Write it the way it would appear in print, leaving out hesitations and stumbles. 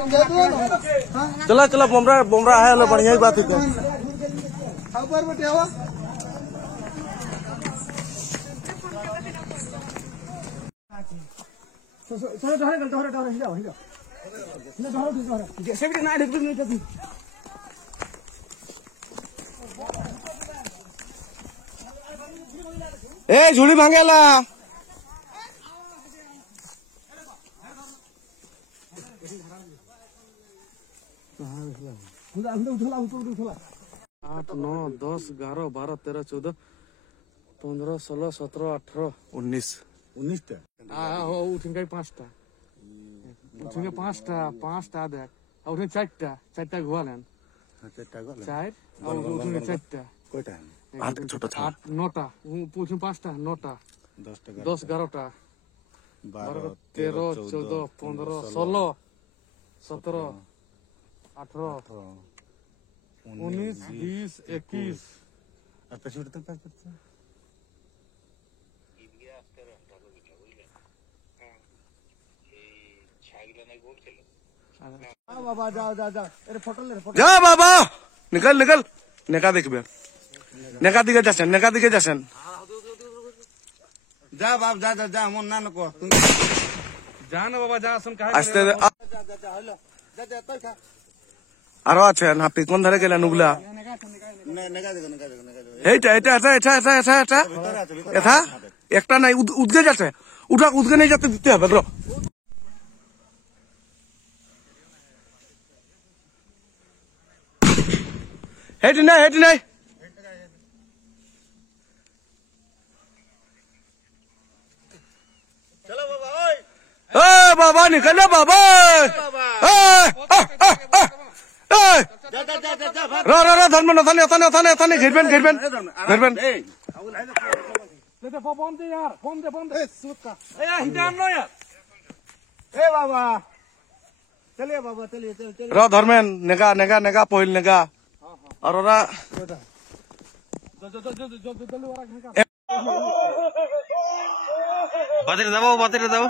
चला चला बुमराह बुमराह है ना बढ़िया ही बात है ऊपर बैठे हो ए झुली भांगेला आठ नौ 10 11 12 13 14 15 16 17 18 19 उठेंगे पांचटा पांचटा देख उठे चारटा घुआलेन चार उठे चारटा छोटा 8 9टा पूछे पांचटा 9टा 10 11टा 12 13 14 15 16 17 18 19 20 21 बाबा जाओ फोटो ले जा बाबा निकल निकल नेका देख बे नेका दिखे जासन जा बाप जा मन ना नको जा ना बाबा जा सुन काहे आस्ते जा तो खा আরো আছে নাপি কোন ধারে গেলেন ওগুলা এটা একটা নাই উদগে যাচ্ছে উঠা উদগে নিয়ে যেতে দিতে হবে হেঁটে নাই বাবা নিকল বাবা ধর্ম থানে ঘিরবেন ধর্মেন নেগা পহিল নেগা আর ওরা বাতিরে দাও